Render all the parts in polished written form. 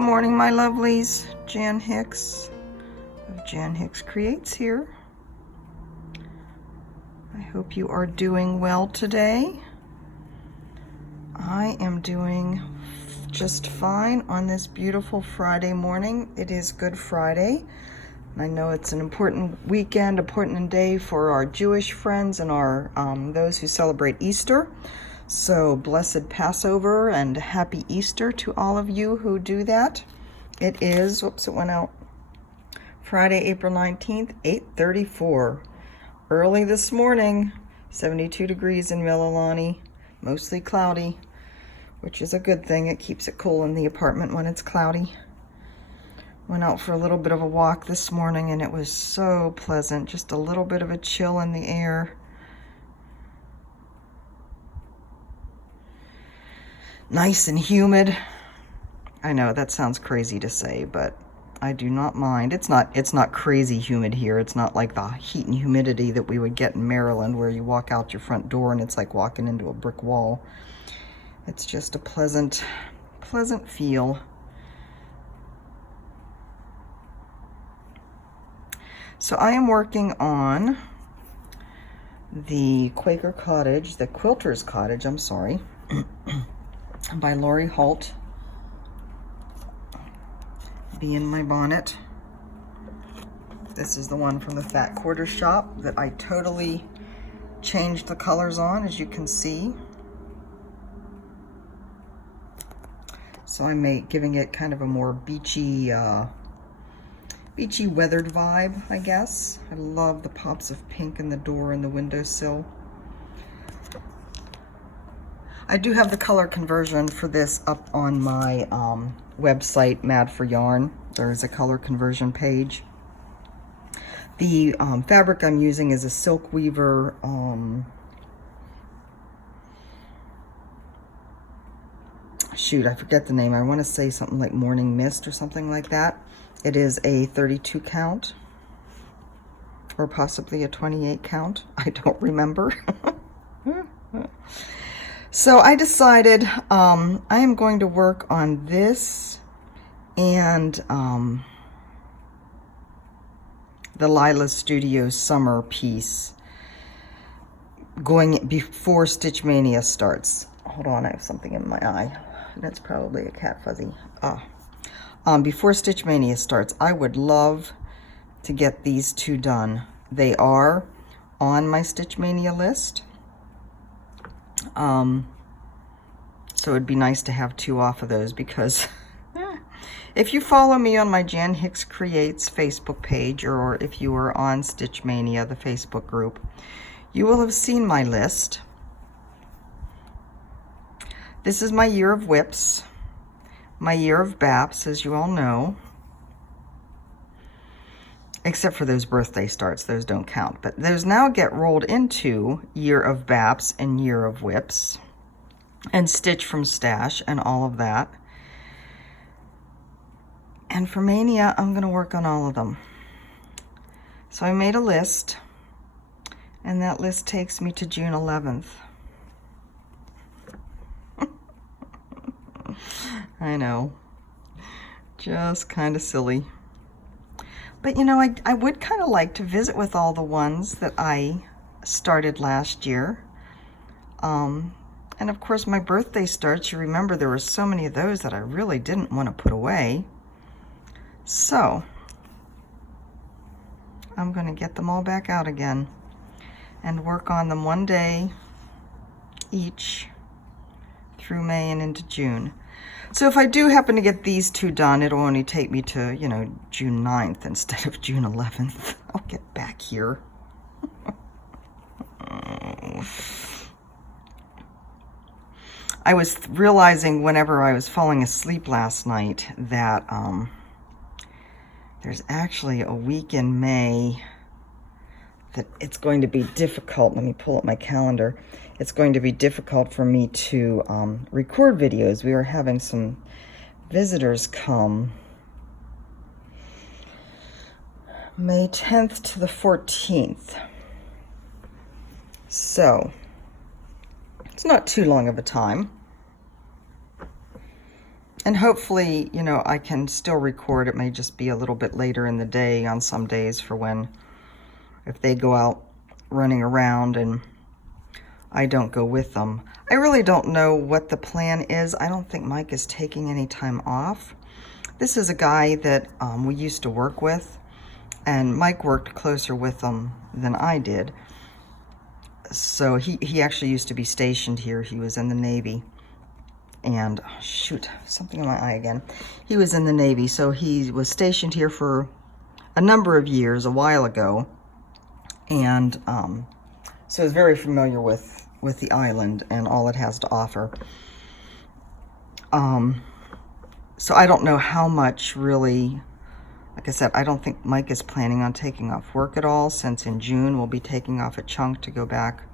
Good morning, my lovelies. Jan Hicks of Jan Hicks Creates here. I hope you are doing well today. I am doing just fine on this beautiful Friday morning. It is Good Friday. I know it's an important weekend, important day for our Jewish friends and our those who celebrate Easter. So blessed Passover and happy Easter to all of you who do that. It is, whoops, it went out, Friday, April 19th, 8:34. Early this morning, 72 degrees in Mililani, mostly cloudy, which is a good thing. It keeps it cool in the apartment when it's cloudy. Went out for a little bit of a walk this morning and it was so pleasant, just a little bit of a chill in the air. Nice and humid. I know that sounds crazy to say, but I do not mind. It's not crazy humid here. It's not like the heat and humidity that we would get in Maryland where you walk out your front door and it's like walking into a brick wall. It's just a pleasant feel. So I am working on the Quilter's Cottage, I'm sorry, by Lori Holt. Be in my bonnet. This is the one from the Fat Quarter Shop that I totally changed the colors on, as you can see. So I'm giving it kind of a more beachy weathered vibe, I guess. I love the pops of pink in the door and the windowsill. I do have the color conversion for this up on my website, Mad for Yarn. There's a color conversion page. The fabric I'm using is a Silk Weaver shoot, I forget the name. I want to say something like Morning Mist or something like that. It is a 32 count or possibly a 28 count. I don't remember. So I decided I am going to work on this and the Lila Studios summer piece going before Stitch Mania starts. Hold on, I have something in my eye. That's probably a cat fuzzy. Before Stitch Mania starts, I would love to get these two done. They are on my Stitch Mania list. So it'd be nice to have two off of those because if you follow me on my Jan Hicks Creates Facebook page, or if you are on Stitch Mania, the Facebook group, you will have seen my list. This is my year of whips, my year of BAPs, as you all know. Except for those birthday starts, those don't count. But those now get rolled into year of BAPs and year of whips and Stitch from Stash and all of that. And for Mania, I'm going to work on all of them. So I made a list, and that list takes me to June 11th. I know, just kind of silly. But you know, I would kind of like to visit with all the ones that I started last year. And of course my birthday starts, you remember there were so many of those that I really didn't want to put away. So I'm going to get them all back out again and work on them one day each through May and into June. So if I do happen to get these two done, it'll only take me to, you know, June 9th instead of June 11th. I'll get back here. I was realizing whenever I was falling asleep last night that there's actually a week in May that it's going to be difficult. Let me pull up my calendar. It's going to be difficult for me to record videos. We are having some visitors come May 10th to the 14th. So it's not too long of a time. And hopefully, you know, I can still record. It may just be a little bit later in the day on some days for when, if they go out running around and I don't go with them. I really don't know what the plan is. I don't think Mike is taking any time off. This is a guy that we used to work with, and Mike worked closer with them than I did. So he actually used to be stationed here. He was in the Navy. And oh, shoot, something in my eye again. He was in the Navy, so he was stationed here for a number of years, a while ago. And so is very familiar with the island and all it has to offer. So I don't know how much really, like I said, I don't think Mike is planning on taking off work at all, since in June we'll be taking off a chunk to go back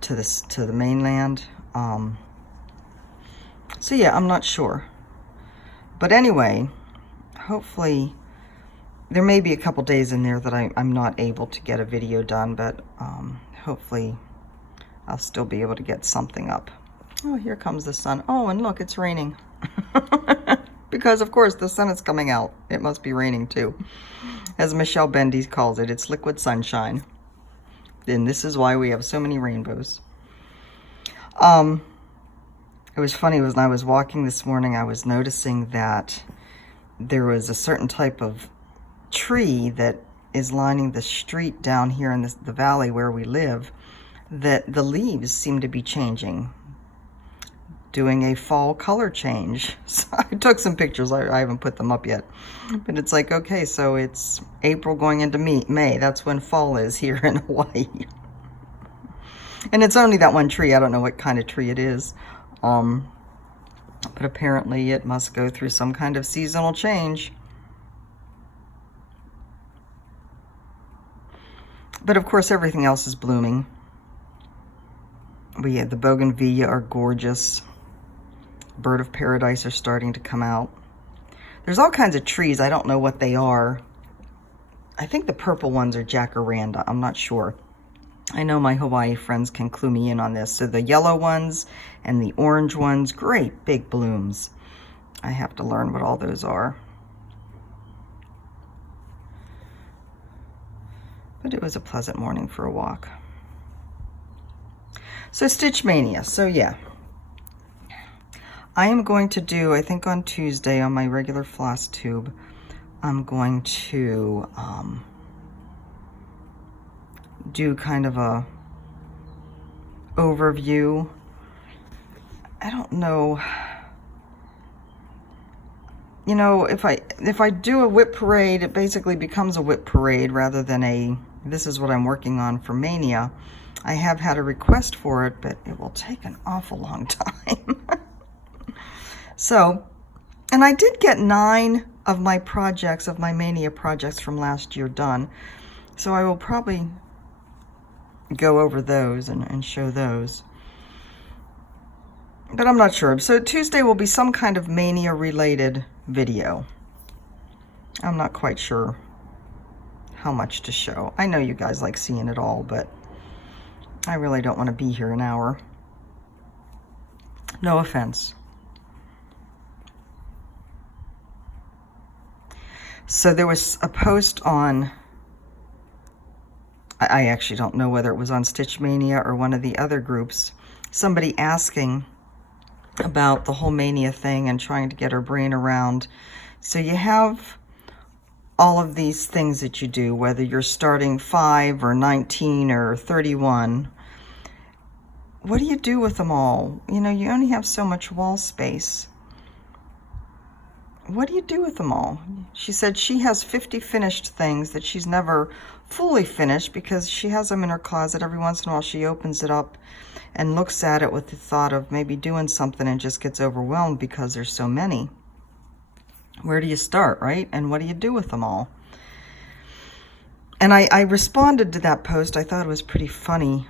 to the mainland. So yeah, I'm not sure. But anyway, hopefully, there may be a couple days in there that I'm not able to get a video done, but hopefully I'll still be able to get something up. Oh, here comes the sun. Oh, and look, it's raining. Because, of course, the sun is coming out. It must be raining, too. As Michelle Bendy calls it, it's liquid sunshine. And this is why we have so many rainbows. It was funny, when I was walking this morning, I was noticing that there was a certain type of tree that is lining the street down here in the valley where we live, that the leaves seem to be changing, doing a fall color change. So I took some pictures. I haven't put them up yet, but it's like, okay, so it's April going into May. That's when fall is here in Hawaii. And it's only that one tree. I don't know what kind of tree it is. But apparently it must go through some kind of seasonal change. But of course everything else is blooming. The bougainvillea are gorgeous. Bird of paradise are starting to come out. There's all kinds of trees. I don't know what they are. I think the purple ones are jacaranda. I'm not sure. I know my Hawaii friends can clue me in on this. So the yellow ones and the orange ones, great big blooms. I have to learn what all those are. But it was a pleasant morning for a walk. So Stitch Mania. So yeah, I am going to do, I think on Tuesday on my regular floss tube, I'm going to do kind of a overview. I don't know, you know, if I do a whip parade, it basically becomes a whip parade rather than a, this is what I'm working on for Mania. I have had a request for it, but it will take an awful long time. So, and I did get 9 of my projects, of my Mania projects from last year done. So I will probably go over those and show those. But I'm not sure. So Tuesday will be some kind of Mania related video. I'm not quite sure how much to show. I know you guys like seeing it all, but I really don't want to be here an hour. No offense. So there was a post on, I actually don't know whether it was on Stitch Mania or one of the other groups, somebody asking about the whole Mania thing and trying to get her brain around. So you have all of these things that you do, whether you're starting 5 or 19 or 31. What do you do with them all? You know, you only have so much wall space. What do you do with them all? She said she has 50 finished things that she's never fully finished because she has them in her closet. Every once in a while she opens it up and looks at it with the thought of maybe doing something and just gets overwhelmed because there's so many. Where do you start, right? And what do you do with them all? And I responded to that post. I thought it was pretty funny.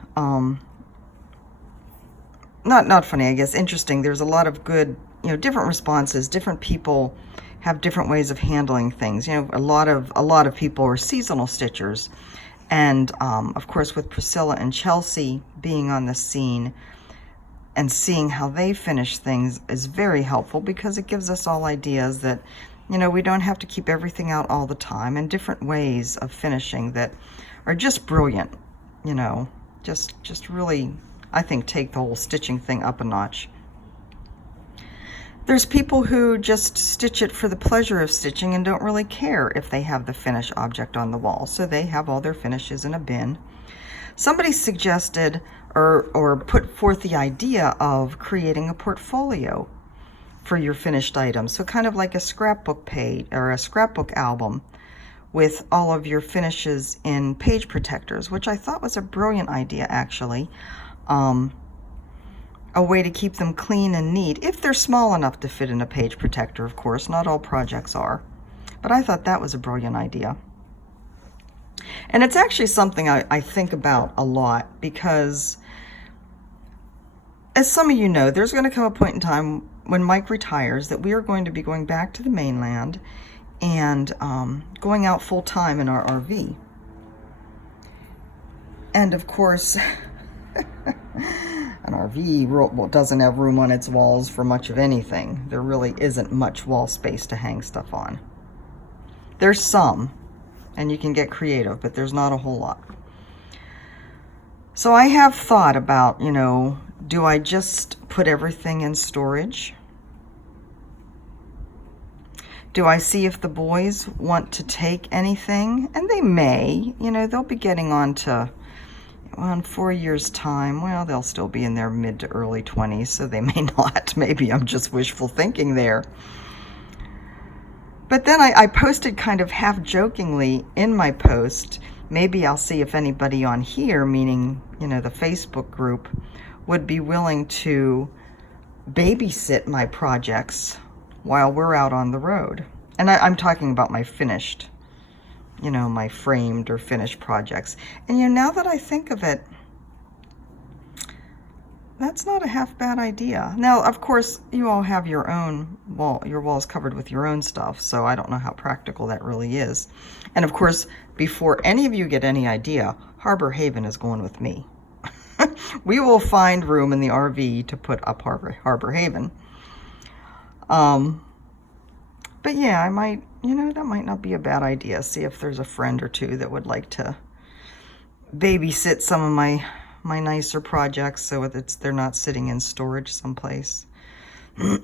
Not funny, I guess, interesting. There's a lot of good, you know, different responses. Different people have different ways of handling things. You know, a lot of people are seasonal stitchers. And of course, with Priscilla and Chelsea being on the scene, and seeing how they finish things is very helpful, because it gives us all ideas that, you know, we don't have to keep everything out all the time, and different ways of finishing that are just brilliant, you know, just really, I think, take the whole stitching thing up a notch. There's people who just stitch it for the pleasure of stitching and don't really care if they have the finished object on the wall, so they have all their finishes in a bin. Somebody suggested or put forth the idea of creating a portfolio for your finished items, so kind of like a scrapbook page or a scrapbook album with all of your finishes in page protectors, which I thought was a brilliant idea, actually. A way to keep them clean and neat, if they're small enough to fit in a page protector, of course. Not all projects are. But I thought that was a brilliant idea. And it's actually something I think about a lot, because, as some of you know, there's going to come a point in time when Mike retires that we are going to be going back to the mainland and going out full time in our RV. And of course, an RV doesn't have room on its walls for much of anything. There really isn't much wall space to hang stuff on. There's some, and you can get creative, but there's not a whole lot. So I have thought about, you know, do I just put everything in storage? Do I see if the boys want to take anything? And they may, you know, they'll be getting on to, well, in 4 years' time, well, they'll still be in their mid to early 20s, so they may not. Maybe I'm just wishful thinking there. But then I posted kind of half-jokingly in my post, maybe I'll see if anybody on here, meaning, you know, the Facebook group, would be willing to babysit my projects while we're out on the road. And I'm talking about my finished, you know, my framed or finished projects. And, you know, now that I think of it, that's not a half bad idea. Now, of course, you all have your own your walls covered with your own stuff, so I don't know how practical that really is. And of course, before any of you get any idea, Harbor Haven is going with me. We will find room in the RV to put up Harbor Haven. But yeah, I might, you know, that might not be a bad idea. See if there's a friend or two that would like to babysit some of my nicer projects, so they're not sitting in storage someplace. Of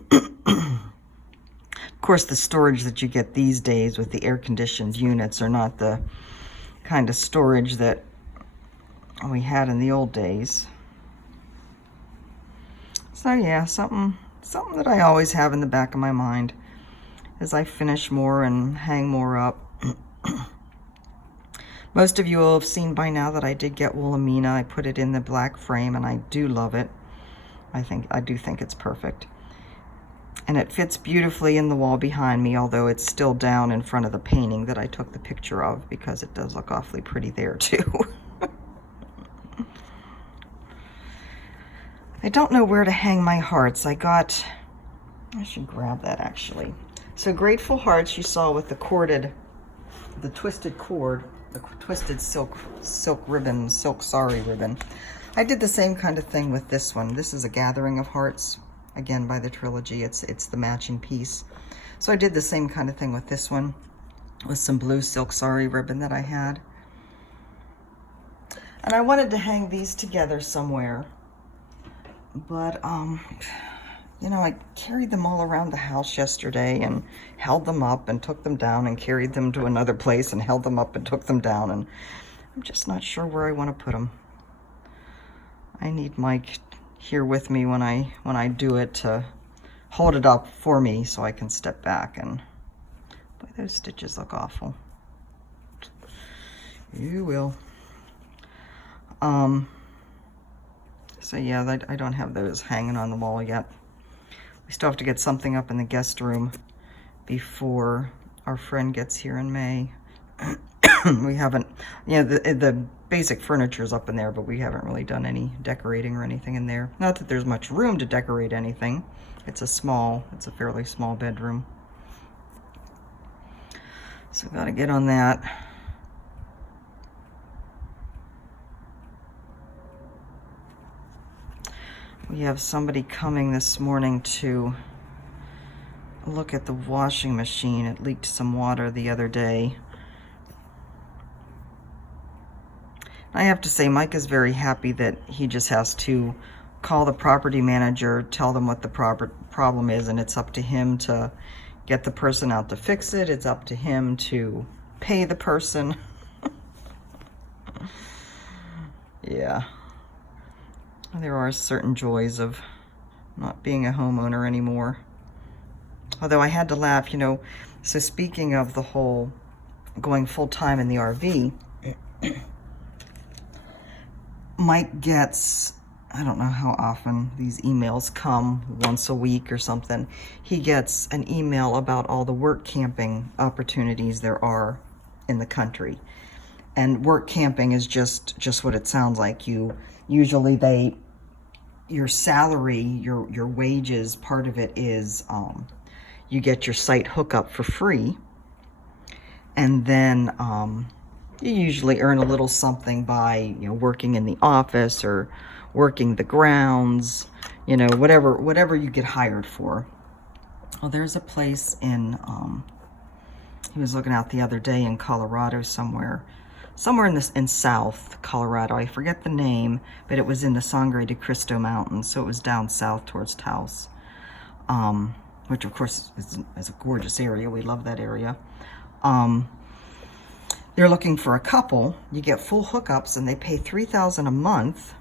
course, the storage that you get these days with the air-conditioned units are not the kind of storage that we had in the old days. So yeah, something that I always have in the back of my mind as I finish more and hang more up. Most of you will have seen by now that I did get Wilhelmina. I put it in the black frame, and I do love it. I do think it's perfect. And it fits beautifully in the wall behind me, although it's still down in front of the painting that I took the picture of, because it does look awfully pretty there too. I don't know where to hang my hearts. I should grab that actually. So Grateful Hearts you saw with the twisted cord, the twisted silk ribbon, silk sari ribbon. I did the same kind of thing with this one. This is a Gathering of Hearts, again by the Trilogy. It's the matching piece. So I did the same kind of thing with this one, with some blue silk sari ribbon that I had. And I wanted to hang these together somewhere, but you know, I carried them all around the house yesterday and held them up and took them down and carried them to another place and held them up and took them down, and I'm just not sure where I want to put them. I need Mike here with me when I do it to hold it up for me so I can step back. And boy, those stitches look awful. You will. So yeah, I don't have those hanging on the wall yet. We still have to get something up in the guest room before our friend gets here in May. We haven't, you know, the basic furniture's up in there, but we haven't really done any decorating or anything in there. Not that there's much room to decorate anything. It's a fairly small bedroom. So gotta get on that. We have somebody coming this morning to look at the washing machine. It leaked some water the other day. I have to say, Mike is very happy that he just has to call the property manager, tell them what the problem is, and it's up to him to get the person out to fix it. It's up to him to pay the person. Yeah. There are certain joys of not being a homeowner anymore. Although I had to laugh, you know, so speaking of the whole going full-time in the RV, Mike gets, I don't know how often these emails come, once a week or something. He gets an email about all the work camping opportunities there are in the country. And work camping is just what it sounds like. Usually your salary, your wages, part of it is you get your site hookup for free, and then you usually earn a little something by, you know, working in the office or working the grounds, you know, whatever you get hired for. Well, there's a place in he was looking out the other day in Colorado somewhere in South Colorado. I forget the name, but it was in the Sangre de Cristo Mountains, so it was down south towards Taos, which of course is a gorgeous area. We love that area. They're looking for a couple. You get full hookups, and they pay $3,000 a month.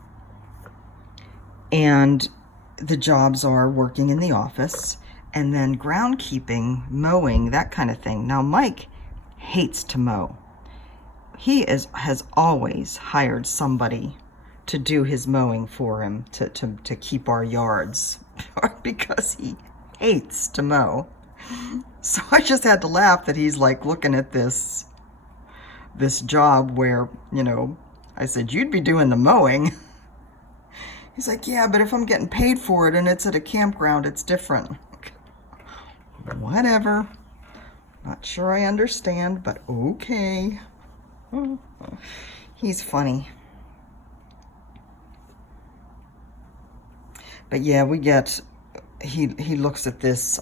And the jobs are working in the office, and then groundkeeping, mowing, that kind of thing. Now, Mike hates to mow. He has always hired somebody to do his mowing for him to keep our yards because he hates to mow. So I just had to laugh that he's like looking at this job where, you know, I said, you'd be doing the mowing. He's like, yeah, but if I'm getting paid for it and it's at a campground, it's different. Whatever. Not sure I understand, but okay. He's funny. But yeah, he looks at this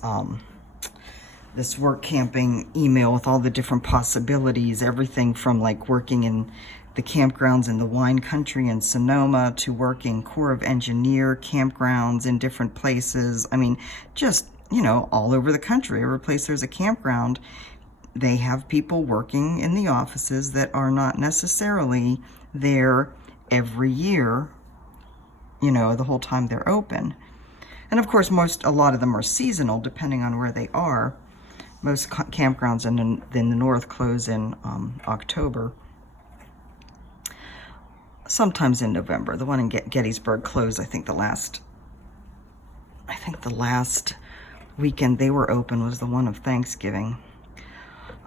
this work camping email with all the different possibilities, everything from like working in the campgrounds in the wine country in Sonoma to working Corps of Engineer campgrounds in different places. I mean, just, you know, all over the country. Every place there's a campground, they have people working in the offices that are not necessarily there every year, you know, the whole time they're open. And of course, a lot of them are seasonal, depending on where they are. Most campgrounds in the north close in October. Sometimes in November. The one in Gettysburg closed, I think the last weekend they were open was the one of Thanksgiving.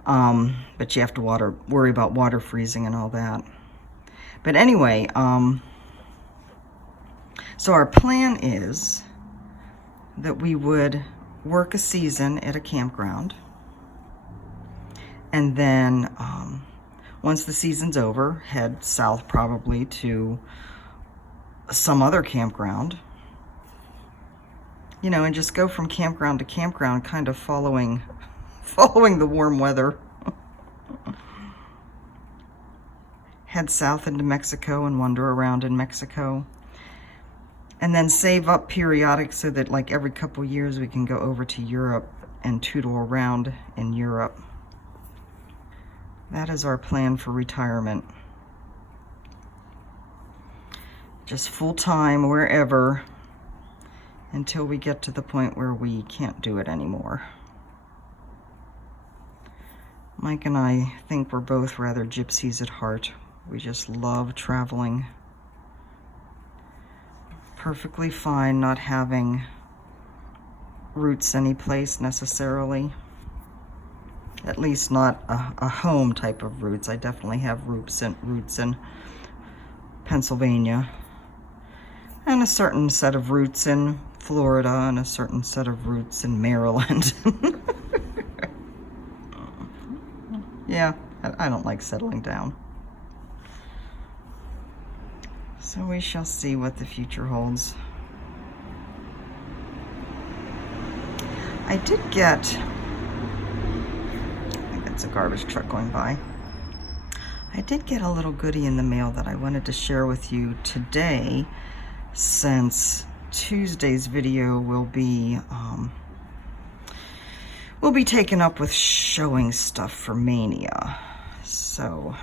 But you have to worry about water freezing and all that. But anyway, so our plan is that we would work a season at a campground, and then once the season's over, head south probably to some other campground, you know, and just go from campground to campground, kind of following the warm weather. Head south into Mexico and wander around in Mexico. And then save up periodic so that like every couple years we can go over to Europe and tootle around in Europe. That is our plan for retirement. Just full-time wherever until we get to the point where we can't do it anymore. Mike and I think we're both rather gypsies at heart. We just love traveling. Perfectly fine not having roots anyplace necessarily. At least not a home type of roots. I definitely have roots in Pennsylvania. And a certain set of roots in Florida and a certain set of roots in Maryland. Yeah, I don't like settling down. So we shall see what the future holds. I did get, I think that's a garbage truck going by. I did get a little goodie in the mail that I wanted to share with you today, since Tuesday's video will be taken up with showing stuff for Mania. So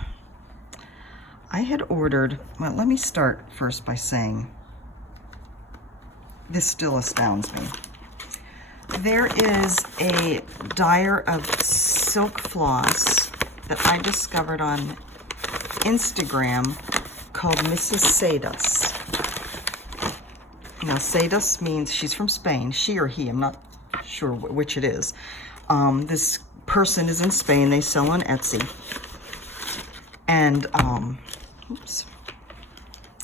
I had ordered, well, let me start first by saying this still astounds me. There is a dyer of silk floss that I discovered on Instagram called Mrs. Cottage. Now, Cottage means she's from Spain, she or he, I'm not sure which it is. This person is in Spain, they sell on Etsy. And, oops.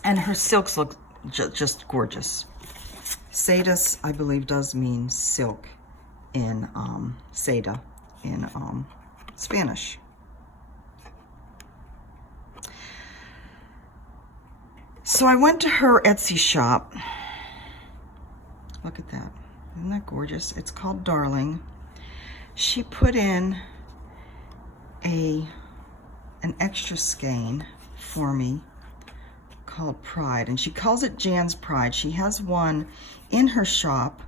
And her silks look just gorgeous. Cottage, I believe, does mean silk in, seda in, Spanish. So I went to her Etsy shop. Look at that. Isn't that gorgeous? It's called Darling. She put in an extra skein for me called Pride, and she calls it Jan's Pride. She has one in her shop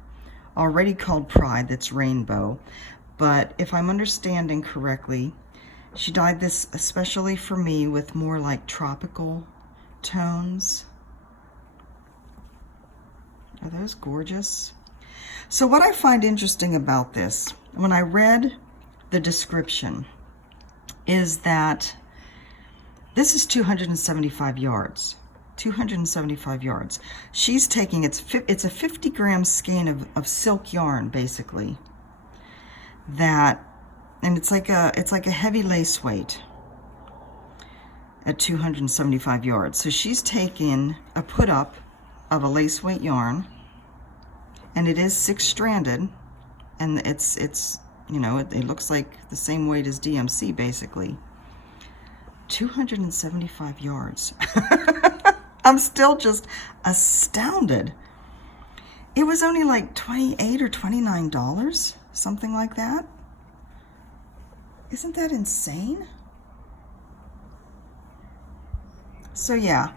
already called Pride that's rainbow, but if I'm understanding correctly, she dyed this especially for me with more like tropical tones. Are those gorgeous? So what I find interesting about this, when I read the description, is that this is 275 yards. 275 yards. She's taking, it's a 50-gram skein of silk yarn, basically. That, and it's like a heavy lace weight at 275 yards. So she's taking a put up of a lace weight yarn, and it is 6-stranded, and it's you know, it looks like the same weight as DMC, basically. 275 yards. I'm still just astounded. It was only like $28 or $29, something like that. Isn't that insane? So yeah,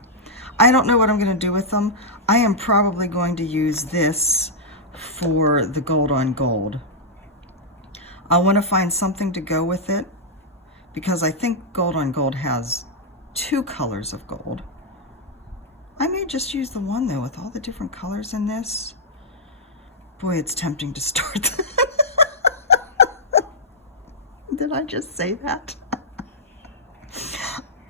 I don't know what I'm going to do with them. I am probably going to use this for the gold on gold. I want to find something to go with it, because I think gold on gold has 2 colors of gold. I may just use the one, though, with all the different colors in this. Boy, it's tempting to start that. Did I just say that?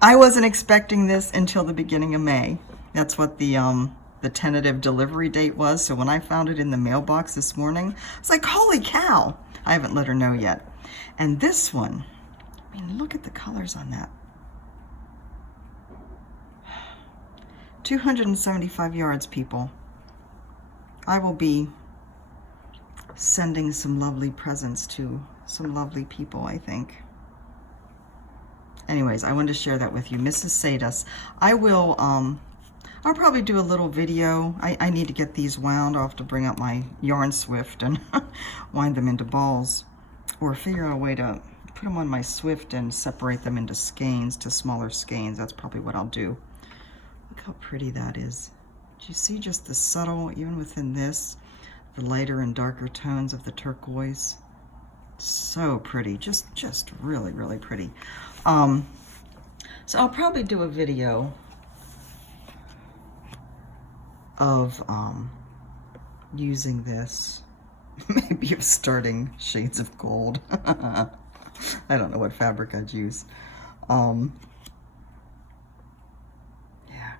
I wasn't expecting this until the beginning of May. That's what the tentative delivery date was. So when I found it in the mailbox this morning, I was like, holy cow. I haven't let her know yet. And this one, I mean, look at the colors on that. 275 yards, people. I will be sending some lovely presents to some lovely people, I think. Anyways, I wanted to share that with you. Mrs. Cottage. I will, I'll probably do a little video. I need to get these wound. I'll have to bring out my yarn Swift and wind them into balls, or figure out a way to put them on my Swift and separate them into skeins, to smaller skeins. That's probably what I'll do. Look how pretty that is. Do you see just the subtle, even within this, the lighter and darker tones of the turquoise? So pretty, just really, really pretty. So I'll probably do a video of using this, maybe of starting shades of gold. I don't know what fabric I'd use. Yeah,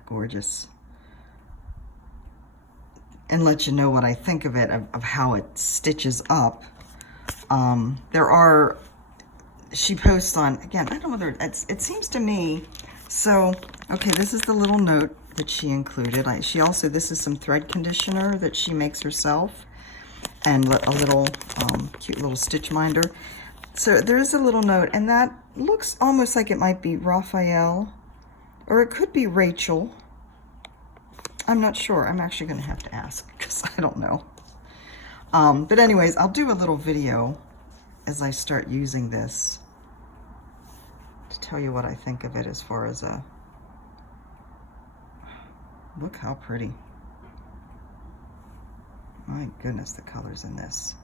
gorgeous. And let you know what I think of it, of how it stitches up. There are, she posts on, again, I don't know whether, it seems to me, so, okay, this is the little note that she included. She also, this is some thread conditioner that she makes herself, and a little cute little stitch minder. So there's a little note, and that looks almost like it might be Raphael, or it could be Rachel. I'm not sure. I'm actually going to have to ask, because I don't know. But anyways, I'll do a little video as I start using this to tell you what I think of it as far as a, look how pretty. My goodness, the colors in this.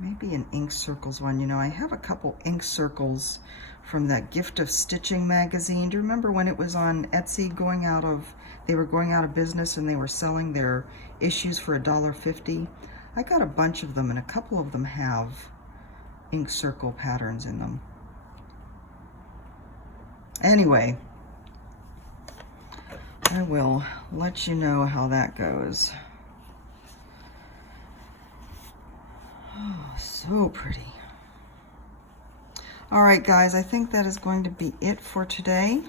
Maybe an Ink Circles one. You know, I have a couple Ink Circles from that Gift of Stitching magazine. Do you remember when it was on Etsy they were going out of business and they were selling their issues for $1.50? I got a bunch of them and a couple of them have ink circle patterns in them. Anyway, I will let you know how that goes. Oh, so pretty. All right, guys, I think that is going to be it for today.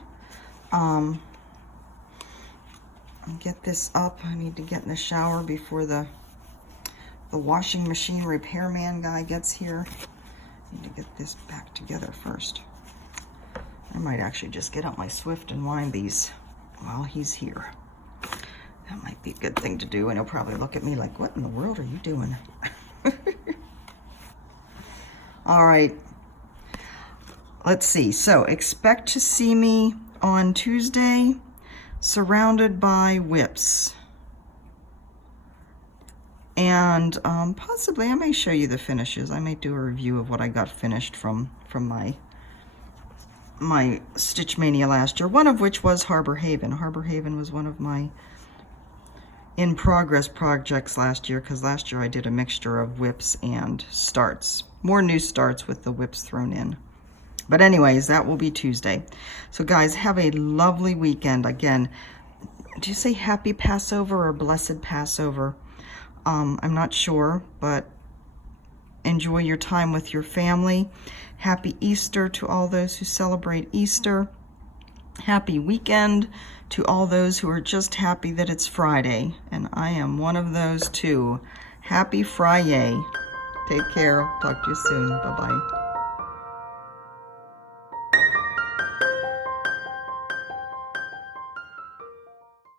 Get this up. I need to get in the shower before the washing machine repairman guy gets here. I need to get this back together first. I might actually just get out my Swift and wind these while he's here. That might be a good thing to do, and he'll probably look at me like, what in the world are you doing? All right, let's see. So expect to see me on Tuesday surrounded by whips. And possibly I may show you the finishes. I may do a review of what I got finished from my Stitch Mania last year, one of which was Harbor Haven. Harbor Haven was one of my in-progress projects last year, because last year I did a mixture of whips and starts. More new starts with the whips thrown in. But anyways, that will be Tuesday. So guys, have a lovely weekend. Again, do you say happy Passover or blessed Passover? I'm not sure, but enjoy your time with your family. Happy Easter to all those who celebrate Easter. Happy weekend to all those who are just happy that it's Friday. And I am one of those too. Happy Friday. Take care. Talk to you soon. Bye-bye.